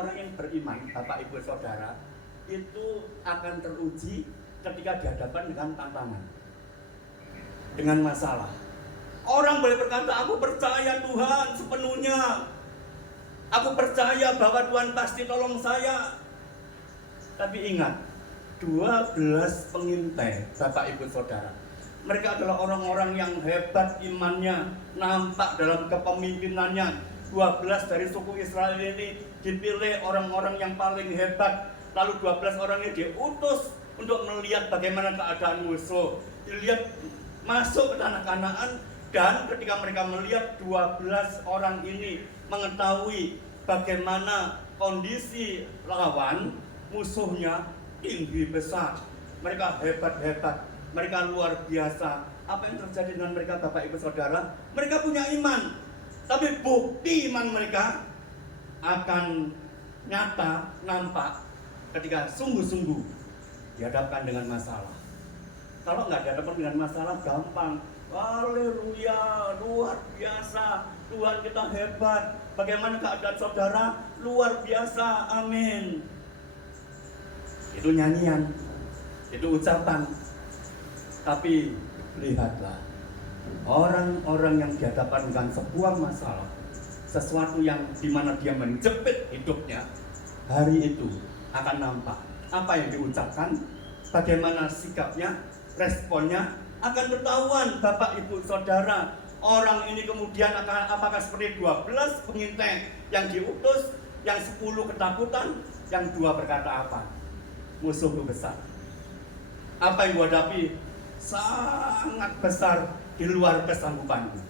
orang yang beriman, Bapak Ibu Saudara, itu akan teruji ketika dihadapkan dengan tantangan, dengan masalah. Orang boleh berkata, aku percaya Tuhan sepenuhnya, aku percaya bahwa Tuhan pasti tolong saya. Tapi ingat, 12 pengintai Bapak Ibu Saudara, mereka adalah orang-orang yang hebat imannya, nampak dalam kepemimpinannya. 12 dari suku Israel ini dipilih orang-orang yang paling hebat. Lalu 12 orang ini diutus untuk melihat bagaimana keadaan musuh, dilihat masuk ke tanah Kanaan. Dan ketika mereka melihat 12 orang ini mengetahui bagaimana kondisi lawan musuhnya tinggi besar, mereka hebat-hebat, mereka luar biasa. Apa yang terjadi dengan mereka, Bapak Ibu Saudara? Mereka punya iman, tapi bukti iman mereka akan nyata, nampak ketika sungguh-sungguh dihadapkan dengan masalah. Kalau nggak dihadapkan dengan masalah, gampang. Haleluya, luar biasa, Tuhan kita hebat. Bagaimana keadaan saudara? Luar biasa, amin. Itu nyanyian, itu ucapan. Tapi lihatlah, orang-orang yang dihadapkan dengan sebuah masalah, sesuatu yang dimana dia menjepit hidupnya, hari itu akan nampak apa yang diucapkan, bagaimana sikapnya, responnya akan ketahuan, Bapak Ibu Saudara. Orang ini kemudian akan apakah seperti 12 pengintai yang diutus, yang 10 ketakutan, yang 2 berkata apa? Musuhku besar. Apa yang hadapi sangat besar di luar kesanggupanku.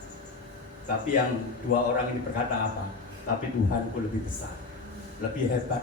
Tapi yang 2 orang ini berkata apa? Tapi Tuhanku lebih besar, lebih hebat,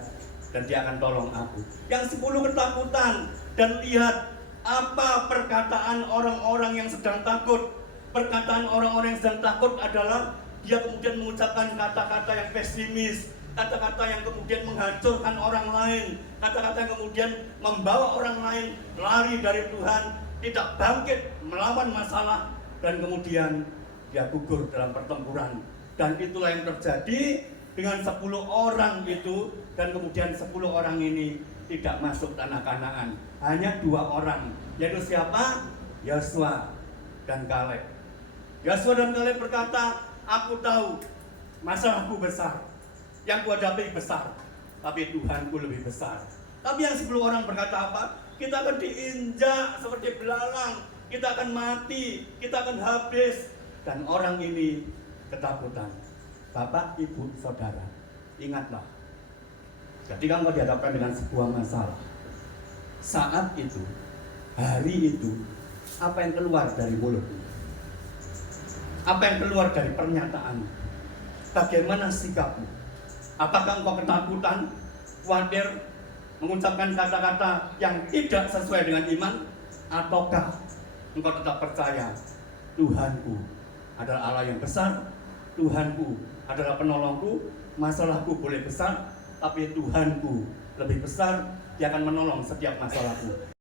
dan dia akan tolong aku. Yang 10 ketakutan, dan lihat apa perkataan orang-orang yang sedang takut. Perkataan orang-orang yang sedang takut adalah dia kemudian mengucapkan kata-kata yang pesimis, kata-kata yang kemudian menghancurkan orang lain, kata-kata yang kemudian membawa orang lain lari dari Tuhan, tidak bangkit melawan masalah, dan kemudian dia gugur dalam pertempuran. Dan itulah yang terjadi dengan 10 orang itu, dan kemudian 10 orang ini tidak masuk tanah Kanaan. Hanya 2 orang, yaitu siapa? Yosua dan Kaleb. Yosua dan Kaleb berkata, aku tahu masalahku besar, yang kuhadapi besar, tapi Tuhanku lebih besar. Tapi yang 10 orang berkata apa? Kita akan diinjak seperti belalang, kita akan mati, kita akan habis. Dan orang ini ketakutan. Bapak, Ibu, Saudara, ingatlah, ketika engkau dihadapkan dengan sebuah masalah, saat itu, hari itu, apa yang keluar dari mulutmu? Apa yang keluar dari pernyataan? Bagaimana sikapmu? Apakah engkau ketakutan, khawatir, mengucapkan kata-kata yang tidak sesuai dengan iman? Ataukah engkau tetap percaya Tuhanku adalah Allah yang besar, Tuhanku adalah penolongku, masalahku boleh besar, tapi Tuhanku lebih besar, dia akan menolong setiap masalahku.